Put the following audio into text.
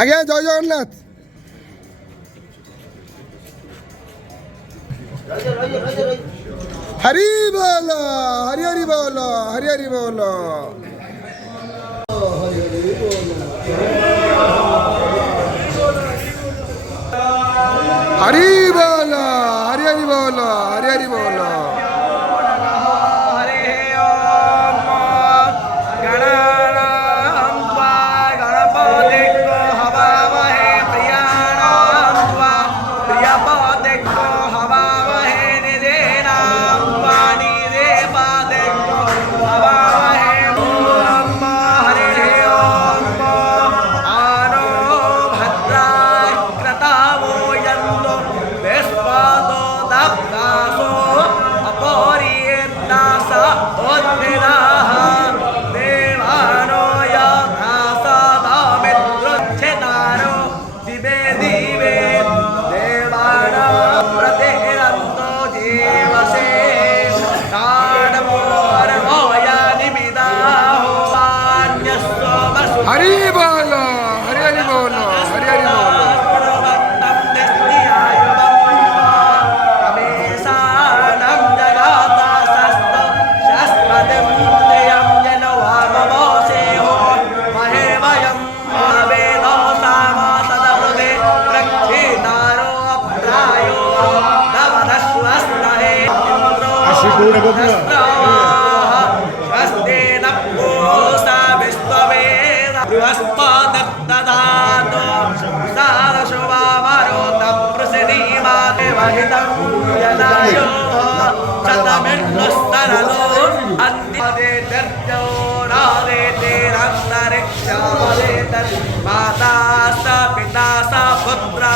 আগে জয় জগন্নাথ। হরি বল, হরি হরি বল, হরি হরি বল। হরি বল, হরি হরি বল, হরি হরি বল। हरी बोलो, हरी हरी बोलो, हरी हरी बोलो। बृहस्पतिर्दधातु सारशुभावरोतप्रसनीमादेवहितं यदायो शतमिन्दुस्तरलो अन्यदेतर्जो रादेतेरन्तरिक्षादेतर्माता स पिता स पुत्रा